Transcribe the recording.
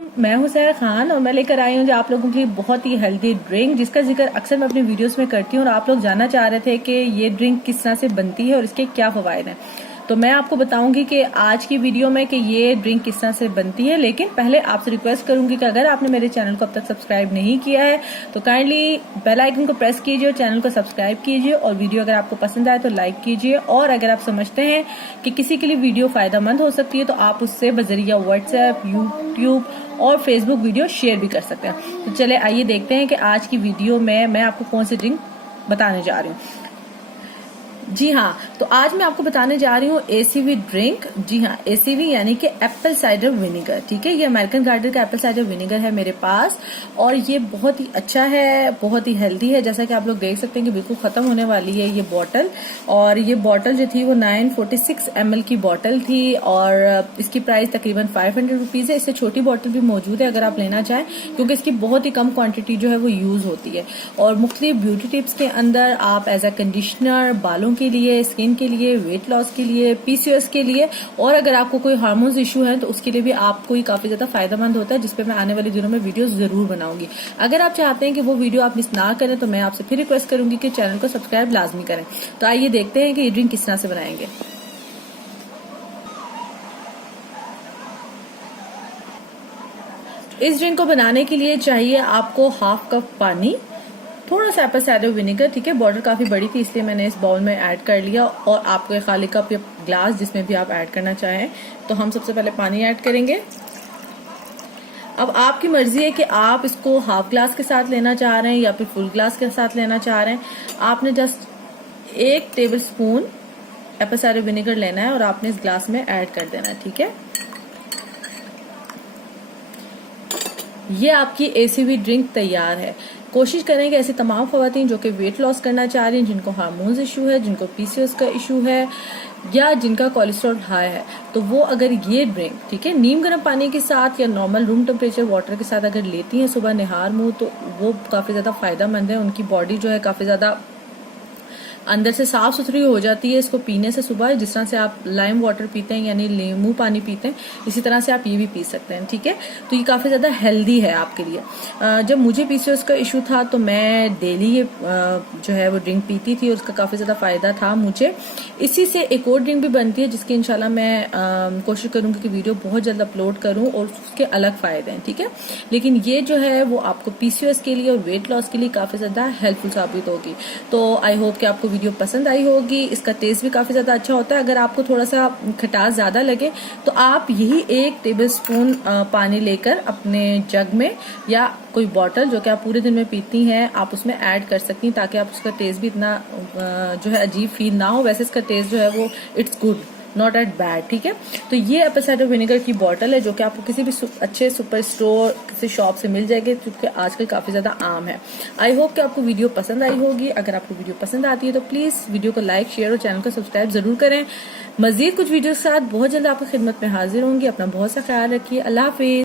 मैं हूं सैर खान और मैं लेकर आई हूं जो आप लोगों के लिए बहुत ही हेल्दी ड्रिंक जिसका जिक्र अक्सर मैं अपनी वीडियोस में करती हूं और आप लोग जानना चाह रहे थे कि ये ड्रिंक किस तरह से बनती है और इसके क्या फवायद हैं। तो मैं आपको बताऊंगी कि आज की वीडियो में कि ये ड्रिंक किस तरह से बनती है। लेकिन पहले आपसे रिक्वेस्ट करूंगी कि अगर आपने मेरे चैनल को अब तक सब्सक्राइब नहीं किया है तो काइंडली बेल आइकन को प्रेस कीजिए और चैनल को सब्सक्राइब कीजिए और वीडियो अगर आपको पसंद आए तो लाइक कीजिए। और अगर आप समझते हैं कि किसी के लिए वीडियो फायदेमंद हो सकती है तो आप उससे बजरिया व्हाट्सएप, यूट्यूब और फेसबुक वीडियो शेयर भी कर सकते हैं। तो चले आइए देखते हैं कि आज की वीडियो में मैं आपको कौन सी ड्रिंक बताने जा रही हूँ। जी हाँ, तो आज मैं आपको बताने जा रही हूँ एसीवी ड्रिंक। जी हाँ, एसीवी यानी कि एप्पल साइडर विनेगर। ठीक है, ये अमेरिकन गार्डन का एप्पल साइडर विनेगर है मेरे पास और ये बहुत ही अच्छा है, बहुत ही हेल्दी है। जैसा कि आप लोग देख सकते हैं कि बिल्कुल खत्म होने वाली है ये बॉटल। और ये बॉटल जो थी वो 946 ml की बॉटल थी और इसकी प्राइस तकरीबन 500 रुपीज है। इससे छोटी बॉटल भी मौजूद है अगर आप लेना चाहें, क्योंकि इसकी बहुत ही कम क्वांटिटी जो है वो यूज होती है। और मुख्तलिफ ब्यूटी टिप्स के अंदर आप एज अ कंडीशनर बालों के लिए, स्किन के लिए, वेट लॉस के लिए, पीसीओएस के लिए और अगर आपको कोई हार्मोन्स इशू है तो उसके लिए भी आपको ये काफी ज्यादा फायदेमंद होता है, जिसपे मैं आने वाले दिनों में वीडियो जरूर बनाऊंगी। अगर आप चाहते हैं कि वो वीडियो आप मिस ना करें तो मैं आपसे फिर रिक्वेस्ट करूंगी कि चैनल को सब्सक्राइब लाजमी करें। तो आइए देखते हैं कि ये ड्रिंक किस तरह से बनाएंगे। इस ड्रिंक को बनाने के लिए चाहिए आपको हाफ कप पानी, थोड़ा सा एप्पल साइडर विनेगर। ठीक है, बॉटल काफी बड़ी थी इसलिए मैंने इस बाउल में ऐड कर लिया और आपको खाली कप या ग्लास जिसमें भी आप ऐड करना चाहें। तो हम सबसे पहले पानी ऐड करेंगे। अब आपकी मर्जी है कि आप इसको हाफ ग्लास के साथ लेना चाह रहे हैं या फिर फुल ग्लास के साथ लेना चाह रहे हैं। आपने just 1 table spoon Apple cider vinegar लेना है और आपने इस ग्लास में ऐड कर देना है। ठीक है, ये आपकी एसीवी ड्रिंक तैयार है। कोशिश करें कि ऐसी तमाम खवातीन जो कि वेट लॉस करना चाह रही हैं, जिनको हार्मोन्स इशू है, जिनको पीसीओएस का इशू है या जिनका कोलेस्ट्रॉल हाई है, तो वो अगर ये ड्रिंक ठीक है नीम गर्म पानी के साथ या नॉर्मल रूम टेम्परेचर वाटर के साथ अगर लेती हैं सुबह निहार मुंह, तो वो काफी ज्यादा फायदेमंद है। उनकी बॉडी जो है काफी ज्यादा अंदर से साफ सुथरी हो जाती है इसको पीने से सुबह। जिस तरह से आप लाइम वाटर पीते हैं यानी नींबू पानी पीते हैं, इसी तरह से आप ये भी पी सकते हैं। ठीक है, तो ये काफी ज्यादा हेल्दी है आपके लिए। जब मुझे पीसीओएस का इशू था तो मैं डेली ये जो है वो ड्रिंक पीती थी और उसका काफी ज्यादा फायदा था मुझे। इसी से एक और ड्रिंक भी बनती है जिसकी इंशाल्लाह मैं कोशिश करूंगी कि वीडियो बहुत जल्द अपलोड करूं और उसके अलग फायदे हैं। ठीक है, लेकिन ये जो है वो आपको पीसीओएस के लिए और वेट लॉस के लिए काफी ज्यादा हेल्पफुल साबित होगी। तो आई होप कि आपको वीडियो पसंद आई होगी। इसका टेस्ट भी काफी ज्यादा अच्छा होता है। अगर आपको थोड़ा सा खटास ज्यादा लगे तो आप यही 1 टेबल स्पून पानी लेकर अपने जग में या कोई बॉटल जो कि आप पूरे दिन में पीती हैं आप उसमें ऐड कर सकती हैं, ताकि आप उसका टेस्ट भी इतना जो है अजीब फील ना हो। वैसे इसका टेस्ट जो है वो it's good, not at bad. ठीक है, तो ये एप्पल साइडर विनेगर की बॉटल है जो कि आपको किसी भी अच्छे सुपर स्टोर किसी शॉप से मिल जाएगी, क्योंकि आजकल काफी ज्यादा आम है। आई होप कि आपको वीडियो पसंद आई होगी। अगर आपको वीडियो पसंद आती है तो प्लीज वीडियो को लाइक, शेयर और चैनल को सब्सक्राइब जरूर करें। मजीद कुछ वीडियो के साथ बहुत जल्द आपकी खिदमत में हाजिर होंगी। अपना बहुत सा ख्याल रखिए। अल्लाह हाफिज।